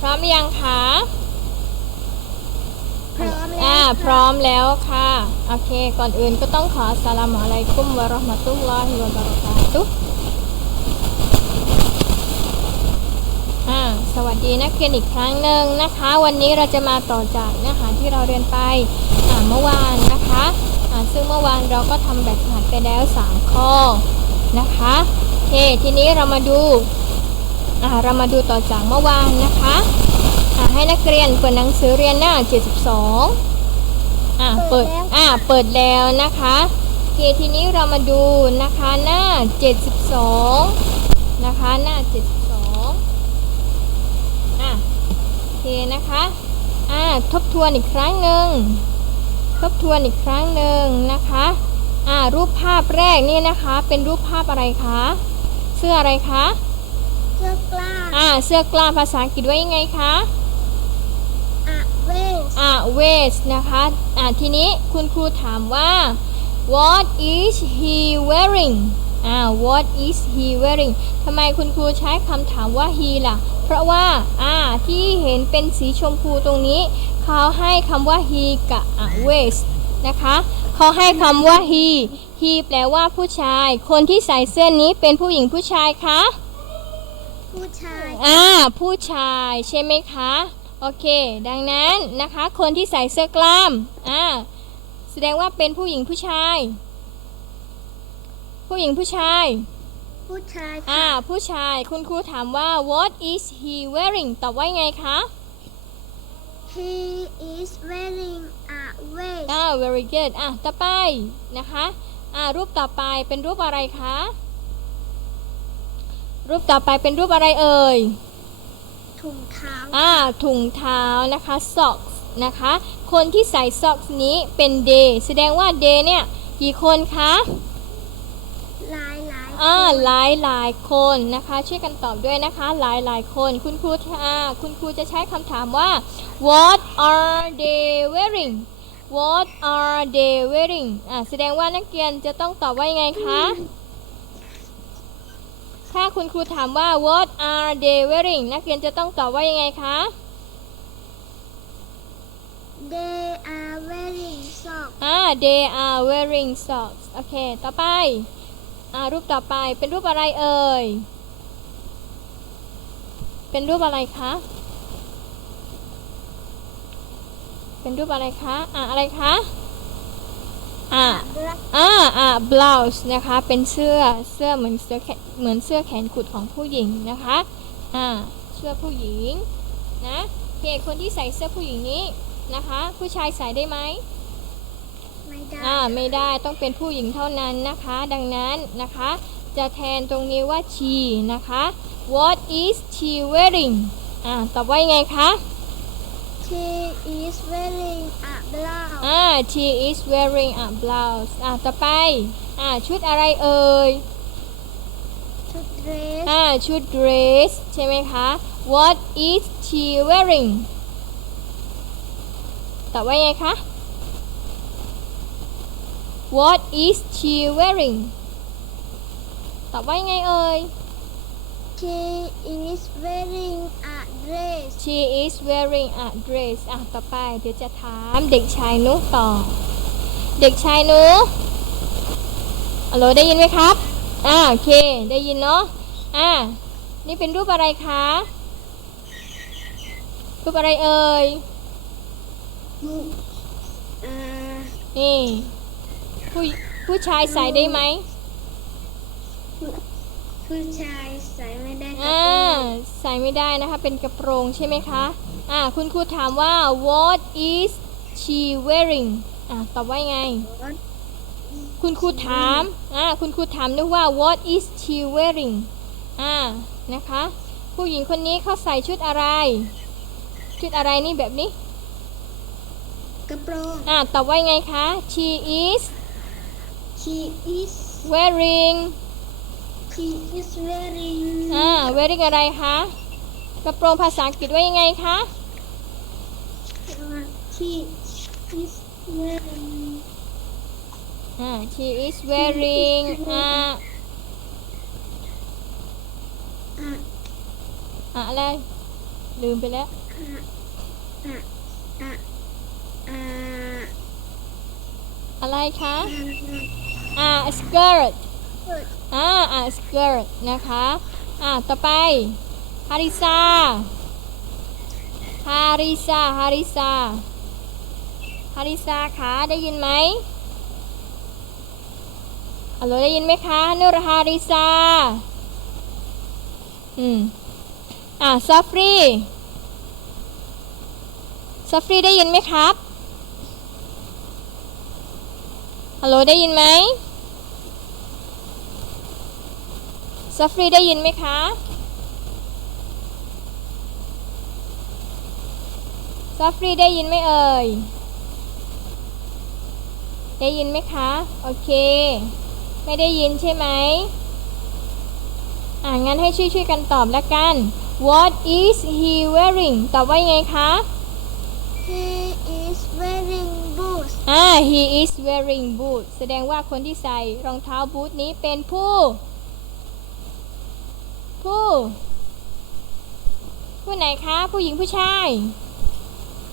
พร้อมหรือยังคะพร้อมแล้วอ่าค่ะพร้อมแล้วค่ะ โอเค ก่อนอื่นก็ต้องขอสลามอะลัยกุมวะเราะห์มะตุลลอฮิวะบะเราะกาตุฮ์อ่าสวัสดีนักเรียนอีกครั้งหนึ่งนะคะ วันนี้เราจะมาต่อจากเนื้อหาที่เราเรียนไปอ่าเมื่อวานนะคะอ่าซึ่งเมื่อวานเราก็ทำแบบฝึกหัดไปแล้ว 3 ข้อนะคะโอเคทีนี้เรามาดูอ่า เรามาดูต่อจากเมื่อวานนะคะอ่าให้นักเรียนเปิดหนังสือเรียนหน้า 72อ่าเปิดอ่าเปิดแล้วนะคะโอเคทีนี้เรามาดูนะคะหน้า 72 นะคะหน้า 72อะโอเคนะคะอ่าทบทวนอีกครั้งหนึ่งทบทวนอีกครั้งหนึ่งนะคะอ่ารูปภาพแรกนี่นะคะเป็นรูปภาพอะไรคะเสื้ออะไรคะ เสื้อกล้าอ่าเสื้อกล้ามภาษาอังกฤษว่ายังไงคะ อะเวส อ่า vest นะคะอ่าทีนี้คุณครูถามว่า what is he wearing อ่า what is he wearing ทำไมคุณครูใช้คำถามว่า he ล่ะ เพราะว่า อ่า ที่เห็นเป็นสีชมพูตรงนี้ เขาให้คำว่า he กับอ่า vest นะคะ เขาให้คำว่า he he แปลว่าผู้ชาย คนที่ใส่เสื้อนี้เป็นผู้หญิงผู้ชายคะ ผู้ชาย อ่า ผู้ชายใช่ไหมคะ โอเค ดังนั้นนะคะ คนที่ใส่เสื้อกล้าม อ่า แสดงว่าเป็นผู้หญิงผู้ชาย ผู้หญิงผู้ชาย ผู้ชายอ่าค่ะผู้ชาย คุณครูถามว่า what is he wearing ตอบว่าไงคะ he is wearing a vest อ่า very good อะ ต่อไปนะคะ อ่า รูปต่อไปเป็นรูปอะไรคะ รูปต่อไปเป็นรูปอะไรเอ่ย ถุงเท้า อ่า ถุงเท้านะคะ socks นะคะ คนที่ใส่ socks นี้เป็น day แสดงว่า day เนี่ย กี่คนคะ หลายหลายอ่าคนหลายหลายคนนะคะ ช่วยกันตอบด้วยนะคะ หลายหลายคน คุณครูอ่าคุณครูจะใช้คำถามว่า what are they wearing what are they wearing อ่าแสดงว่านักเรียนจะต้องตอบว่ายังไงคะ ถ้าคุณครูถามว่า what are they wearing นักเรียนจะต้องตอบว่ายังไงคะ they are wearing socks อ่า they are wearing socks โอเค ต่อไป อ่า รูปต่อไป เป็นรูปอะไรเอ่ย เป็นรูปอะไรคะ เป็นรูปอะไรคะ อ่าอะไรคะ อ่าอ่าอ่า blouse นะคะ เป็นเสื้อ เสื้อเหมือนเสื้อแขนเหมือนเสื้อแขนกุดของผู้หญิงนะคะ อ่า เสื้อผู้หญิงนะโอเคคนที่ใส่เสื้อผู้หญิงนี้นะคะ ผู้ชายใส่ได้ไหมไม่ได้ อ่า ไม่ได้ ต้องเป็นผู้หญิงเท่านั้นนะคะ ดังนั้นนะคะ จะแทนตรงนี้ว่า she นะคะ what is she wearing อ่า ตอบว่ายังไงคะ she is wearing a blouse อ่า she is wearing a blouse อ่าต่อไป อ่า ชุดอะไรเอ่ย ชุดเดรสอ่า ชุด dress ใช่ไหมคะ what is she wearing ตอบว่ายังไงคะ what is she wearing ตอบว่ายังไงเอ่ย she is wearing a dress She is wearing a dress อะต่อไปเดี๋ยวจะถามเด็กชายนุต่อ เด็กชายนุฮัลโหลได้ยินไหมครับ อ่าโอเค ได้ยินเนาะ อ่า นี่เป็นรูปอะไรคะ รูปอะไรเอ่ยอ่านี่ ผู้ผู้ชายใส่ได้ไหม ผู้ชายใส่ไม่ได้กระ อ่าโปรงใส่ไม่ได้นะคะ เป็นกระโปรงใช่ไหมคะอ่าคุณครูถามว่า what is she wearing อ่าตอบว่ายังไง คุณครูถามอ่าคุณครูถามด้วยว่า what is she wearing อ่านะคะ ผู้หญิงคนนี้เขาใส่ชุดอะไร ชุดอะไรนี่แบบนี้ กระโปรงอ่าตอบว่ายังไงคะ she is she is wearing she is wearing อ่า wearing อะไรคะ กระโปรงภาษาอังกฤษว่ายังไงคะ she is wearing อ่า she is wearing อ่าอะอ่าอะไร ลืมไปแล้วอะอะอะอะไรคะอะอ่า skirt อ่าอ่า skirt นะคะ อ่า ต่อไปฮาริซาฮาริซาฮาริซาฮาริซาคะได้ยินไหมฮัลโหลได้ยินไหมคะนุรฮาริซาอืม อ่าซอฟรีซอฟรีได้ยินไหมครับฮัลโหลได้ยินไหม ซอฟรีได้ยินไหมคะซอฟรีได้ยินไหมเอ่ย ได้ยินไหมคะ โอเค ไม่ได้ยินใช่ไหมอ่างั้นให้ช่วยช่วยๆกันตอบละกัน What is he wearing ตอบว่ายังไงคะ he is wearing boots อ่า he is wearing boots แสดงว่าคนที่ใส่รองเท้าบูทนี้เป็นผู้ ผู้ ผู้ไหนคะ ผู้หญิงผู้ชาย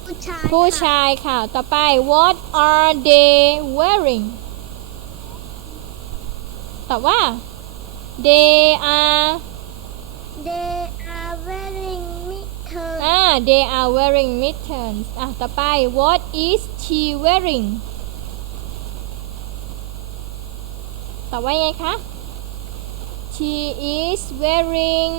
ผู้ชาย ผู้ค่ะชายค่ะ ต่อไป what are they wearing ตอบว่า they are they are wearing mittens อ่า they are wearing mittens อะ ต่อไป what is she wearing ตอบว่ายังไงคะ she is wearing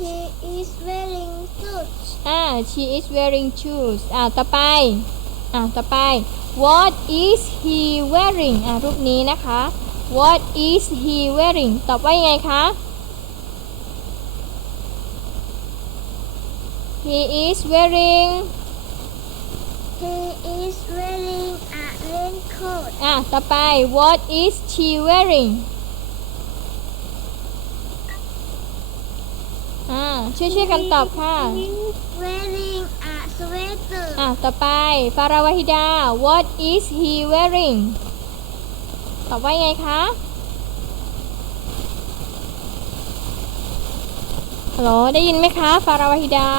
he is wearing suits อ่า she is wearing shoes อ่า ต่อไป อ่า ต่อไป what is he wearing อ่า รูปนี้นะคะ what is he wearing ตอบว่ายังไงคะ he is wearing he is wearing a raincoat อะ ต่อไป what is she wearing อ่าช่วยช่วยๆกันตอบค่ะ He is wearing a sweater อะ ต่อไป ฟาราวาฮิดา what is he wearing ตอบว่ายังไงคะ ฮัลโหล ได้ยินไหมคะ ฟาราวาฮิดา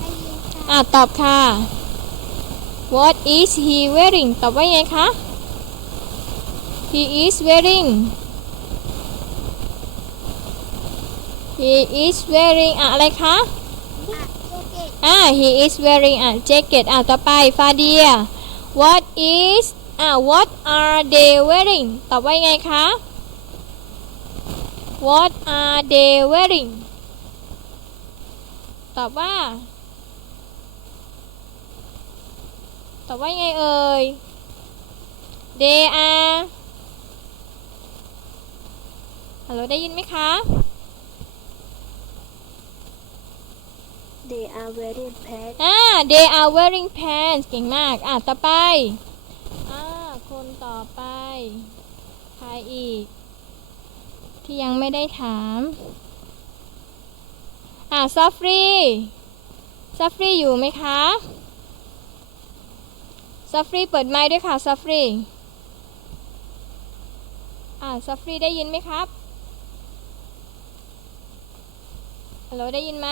ได้ยินค่ะ อะ ตอบค่ะ what is he wearing ตอบว่ายังไงคะ he is wearing he is wearing อะอะไรคะ อ่ะโอเค อ่า he is wearing a jacket อ่าต่อไปฟาเดีย what is อ่า what are they wearing ตอบว่ายังไงคะ what are they wearing ตอบว่า ตอบว่ายังไงเอ่ย they are ฮัลโหลได้ยินไหมคะ they are wearing pants อ่า they are wearing pants เก่งมาก อะ ต่อไป อ่า คนต่อไป ใครอีก ที่ยังไม่ได้ถาม อ่าซอฟฟรีซอฟฟรีอยู่ไหมคะ ซอฟฟรีเปิดไมค์ด้วยค่ะซอฟฟรีอ่าซอฟฟรีได้ยินไหมครับฮัลโหลได้ยินไหม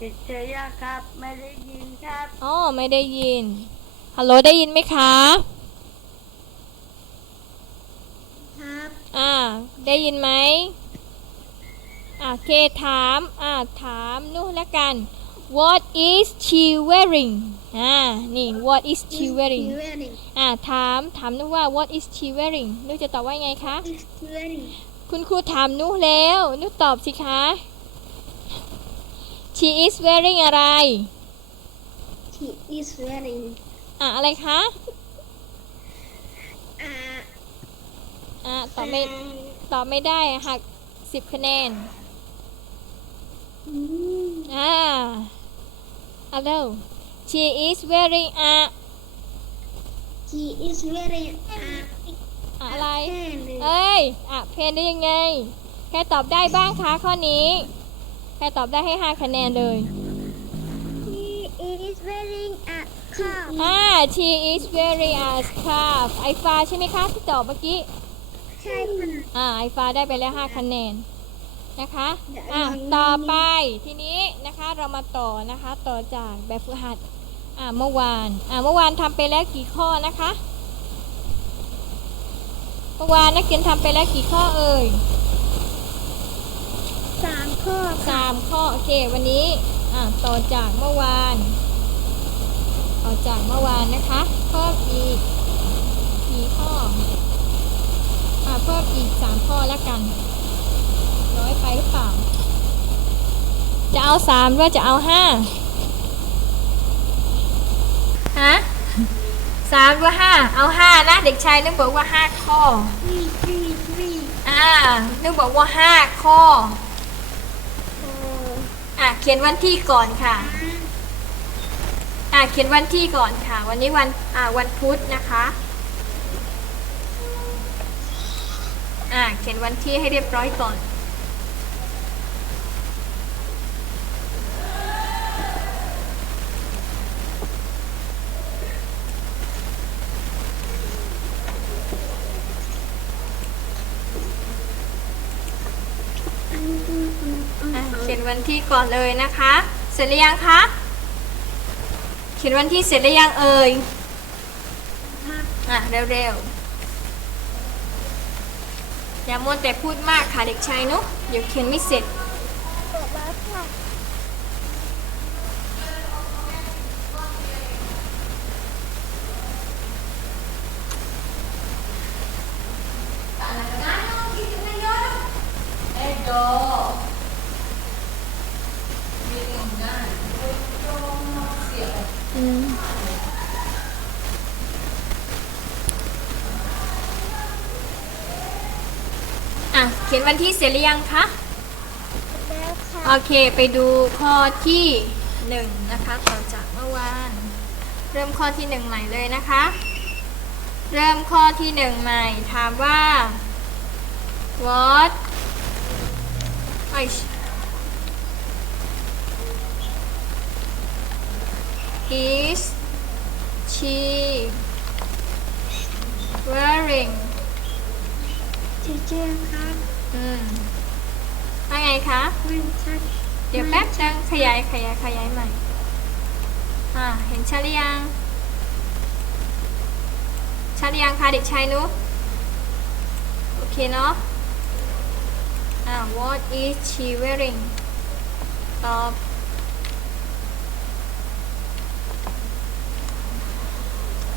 ติดเชื้อครับ ไม่ได้ยินครับอ๋อไม่ได้ยินฮัลโหลได้ยินไหมคะครับอ่าได้ยินไหมอ่าโอเคถามอ่าถามนู่นละกัน What is she wearing อ่า นี่ What is she wearing Is wearing อ่า ถาม ถามนุว่า What is she wearing นุจะตอบว่าไงคะ is wearing คุณครูถามนุแล้ว นุตอบสิคะ She is wearing อะไร he is wearing อ่าอะไรคะ อ่า อ่า ตอบไม่ ตอบไม่ได้หัก10คะแนน อืม อ่า hello she is wearing a he is wearing a อะไร pen เอ้ยอะเพนได้ยังไงแค่ตอบได้บ้างคะข้อนี้แค่ตอบได้ให้5คะแนนเลย he is wearing a cap อ่า she is wearing a scarf ไอฟ้าใช่ไหมคะที่ตอบเมื่อกี้ ใช่ค่ะ อ่า ไอฟ้าได้ไปแล้ว5คะแนน นะคะเดี๋ยวอะอันนี้ต่อไปทีนี้นะคะเรามาต่อนะคะต่อจากแบบฝึกหัดอ่าเมื่อวานอ่าเมื่อวานทำไปแล้วกี่ข้อนะคะเมื่อวานนักเรียนทำไปแล้วกี่ข้อเอ่ยสามข้อค่ะสามข้อโอเควันนี้อ่าต่อจากเมื่อวานต่อจากเมื่อวานนะคะเพิ่มอีกกี่ข้ออ่าเพิ่มอีกสามข้อแล้วกัน น้อยไปหรือเปล่า จะเอาสามหรือว่าจะเอาห้าฮะสามหรือว่าห้าเอาห้านะเด็กชายนึกบอกว่าห้าข้อวีวีวีอ่านึกบอกว่าห้าข้อโอ้อะเขียนวันที่ก่อนค่ะอะเขียนวันที่ก่อนค่ะ วันนี้วันอ่าวันพุธนะคะอะเขียนวันที่ให้เรียบร้อยก่อนอันนี้อันนี้อัน อะ นี้ เขียนวัน ที่ก่อนเลยนะคะ เสร็จหรือยังคะ เขียนวันที่เสร็จหรือยังเอ่ยอะเร็วๆ อย่ามัวแต่พูดมากค่ะเด็กชายนุเดี๋ยวเขียนไม่เสร็จ เปิดแล้วค่ะ อืมอะ เขียน วันที่เสร็จหรือยังคะ แล้วค่ะโอเค ไปดูข้อที่หนึ่งนะคะต่อจากเมื่อวาน เริ่มข้อที่หนึ่งใหม่เลยนะคะ เริ่มข้อที่หนึ่งใหม่ถามว่า what ไอ is she wearing เจเจครับ อืมว่าไงคะ มันชัดเดี๋ยวแป๊บนึงขยายขยายขยายใหม่ อ่า เห็นชัดหรือยัง ชัดหรือยังคะเด็กชายนุโอเคเนาะ อ่า what is she wearing ตอบ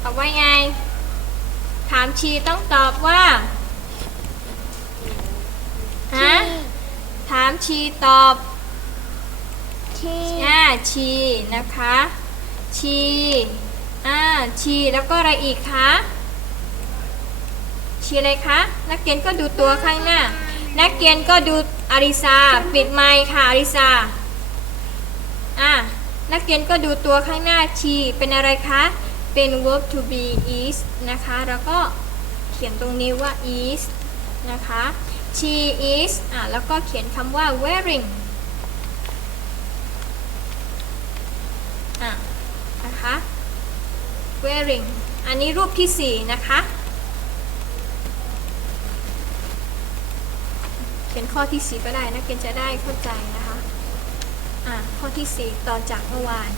ตอบว่าไง ถามชีต้องตอบว่า ฮะถามชีตอบที่อ่าชีนะคะ ชีอ่าชีแล้วก็อะไรอีกคะชีอะไรคะนักเรียนก็ดูตัวข้างหน้า นักเรียนก็ดูอาริซาปิดไมค์ค่ะอาริซาอ่านักเรียนก็ดูตัวข้างหน้าชีเป็นอะไรคะเป็น verb to be is นะคะ แล้วก็เขียนตรงนี้ว่า is นะคะ she is อ่าแล้วก็เขียนคำว่า wearing อะนะคะ wearing อันนี้รูปที่ 4 นะคะ เขียนข้อที่ 4 ก็ได้นะเกณฑ์จะได้เข้าใจนะคะ อะข้อที่ 4 ต่อจากเมื่อวาน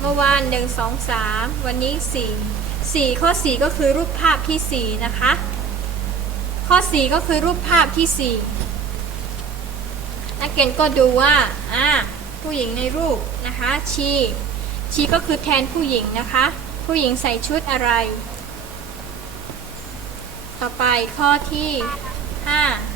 เมื่อวาน 1 2 3 วันนี้ 4 4 ข้อ 4 ก็คือรูปภาพที่ 4 นะคะ ข้อ 4 ก็คือรูปภาพที่ 4 นักเรียนก็ดูว่าอ่าผู้หญิงในรูปนะคะชีชีก็คือแทนผู้หญิงนะคะ ผู้หญิงใส่ชุดอะไร ต่อไปข้อที่ 5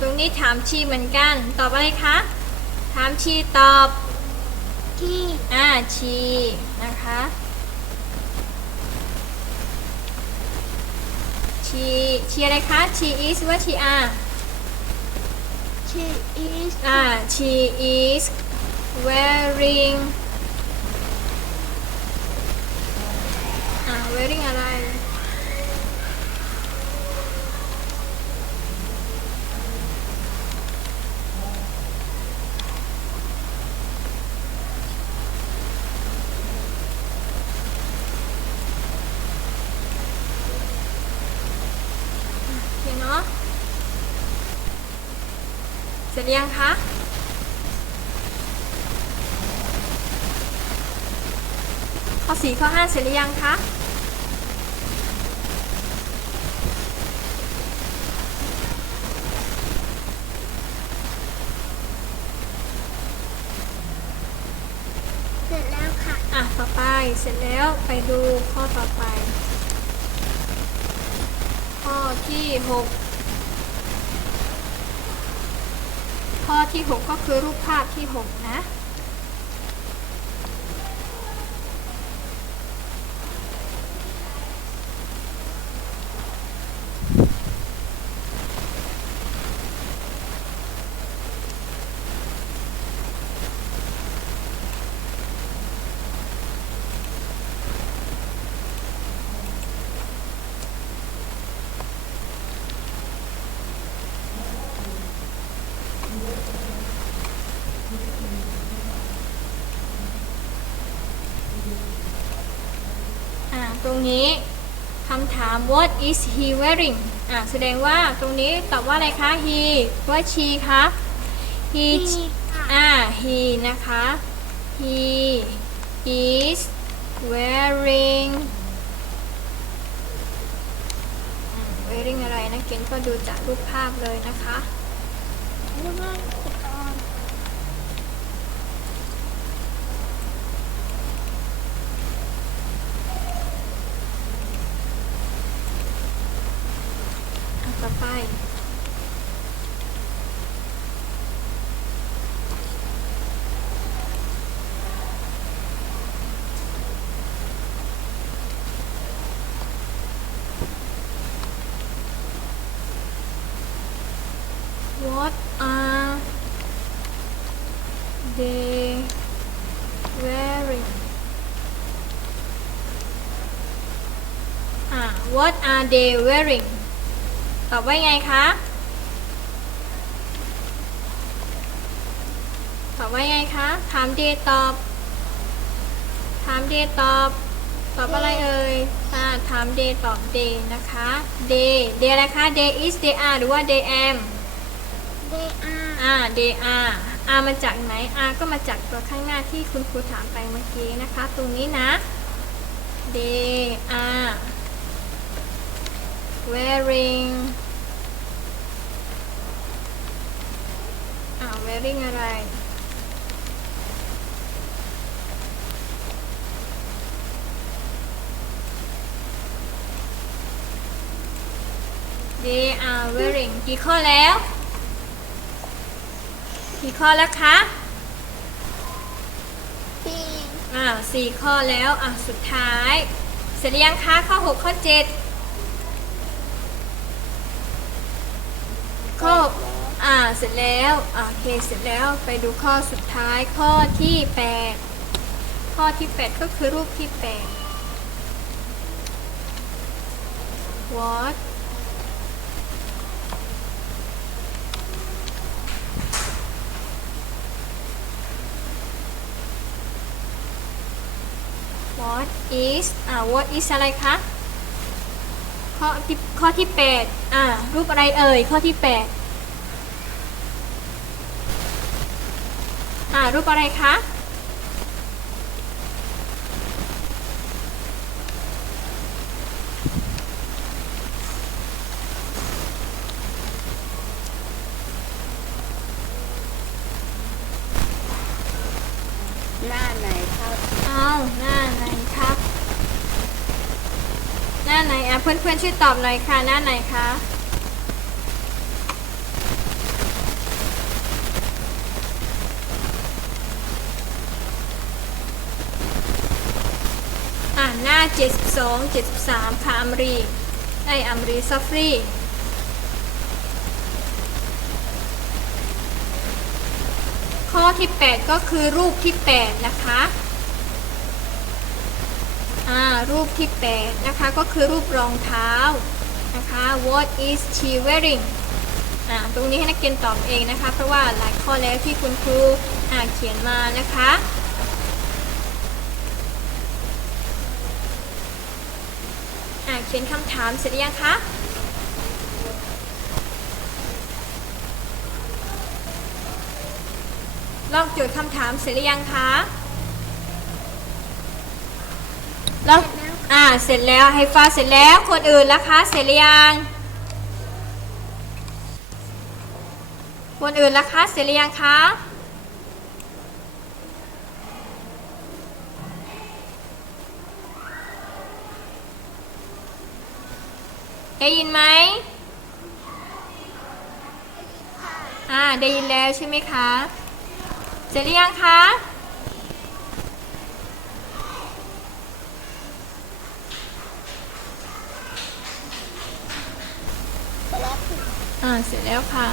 ตรงนี้ถามชีเหมือนกัน ตอบอะไรคะ ถามชีตอบที่อ่าชีนะคะชีชีอะไรคะชี is ว่าชี are ชื่อ is อ่า she is wearing อ่า wearing อะไร โอเคเนาะ เส ร็จหรือยังคะ ข้อสี่ข้อห้าเสร็จหรือยังคะ เสร็จแล้วค่ะ อะ ต่อไป เสร็จแล้ว ไปดูข้อต่อไป ข้อที่หกข้อ ที่หกก็คือรูปภาพที่หกนะ อ่า ต รงนี้คำถาม what is he wearing อ่าแสดงว่าตรงนี้ตอบว่าอะไรคะ he ว่า she คะ he ที่ค่ะอ่า he นะคะ he is wearing อืม wearing อะไรนะเกณฑ์ก็ดูจากรูปภาพเลยนะคะรู้ว่าอุปกรณ์ อะต่อไป What are they wearing อ่า What are they wearing ตอบว่าไงคะ ตอบว่าไงคะ ถามเดตอบ ถามเดตอบ ตอบอะไรเอ่ยอ่าถามเดตอบเดนะคะเดเดอะไรคะ they is they are หรือว่า they am เดอาอ่า they are are มาจากไหน are ก็มาจากตัวข้างหน้าที่คุณครูถามไปเมื่อกี้นะคะ ตรงนี้นะ they are wearing อ่า wearing อะไร they are wearing กี่ข้อแล้ว กี่ข้อแล้วคะอ่าสี่ข้อแล้ว อ่าสุดท้าย เสร็จหรือยังคะ ข้อ 6 ข้อ 7 ข้ออ่าเสร็จแล้วอ่าโอเคเสร็จแล้วไปดูข้อสุดท้ายข้อที่แปดข้อที่แปดก็คือรูปที่แปด what what is อ่า what is อะไรคะ ข้อที่ข้อที่แปดอ่า รูปอะไรเอ่ย ข้อที่แปดอ่า รูปอะไรคะ ตอบหน่อยค่ะหน้าไหนคะอ่าหน้า 72 73 ค่ะอัมรีไออัมรีซัฟรีข้อที่ 8 ก็คือรูปที่ 8 นะคะ รูปที่ 8 นะคะ ก็คือรูปรองเท้านะคะ What is she wearing ตรงนี้ให้นักเรียนตอบเองนะคะ เพราะว่าหลายข้อแล้วที่คุณครูเขียนมานะคะเขียนคำถามเสร็จหรือยังคะลองจดคำถามเสร็จหรือยังคะ ลองอ่าเสร็จแล้วให้ฟ้าเสร็จแล้วคนอื่นล่ะคะ เสร็จหรือยังคนอื่นล่ะคะเสร็จหรือยังคะได้ยินไหมอ่าได้ยินแล้วใช่ไหมคะ เสร็จหรือยังคะ อ่าเสร็จแล้วค่ะ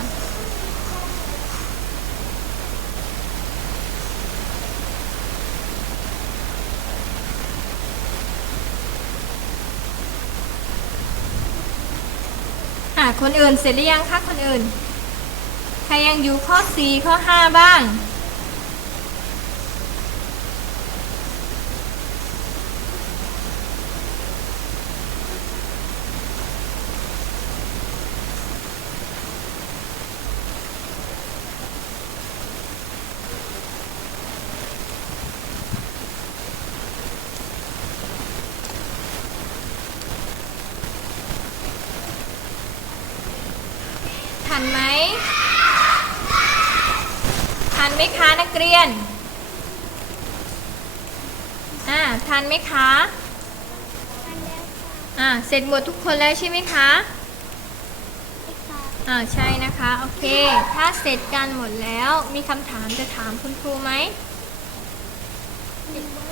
อ่าคนอื่นเสร็จหรือยังคะคนอื่น ใครยังอยู่ข้อ 4 ข้อ 5 บ้าง ทันไหม ทันไหมคะนักเรียน อ่าทันไหมคะอ่าเสร็จหมดทุกคนแล้วใช่ไหมคะอ่าใช่นะคะ โอเค ถ้าเสร็จกันหมดแล้วมีคำถามจะถามคุณครูไหม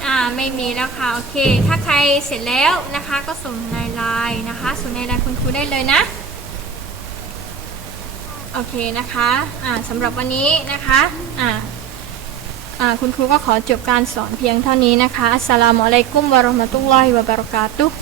อ่าไม่มีแล้วค่ะ โอเค ถ้าใครเสร็จแล้วนะคะ ก็ส่งในไลน์นะคะ ส่งในไลน์คุณครูได้เลยนะ โอเคนะคะอ่าสำหรับวันนี้นะคะอ่าอ่าคุณครูก็ขอจบการสอนเพียงเท่านี้นะคะอัสสลามุอะลัยกุมวะเราะห์มะตุลลอฮิวะบะเราะกาตุฮ์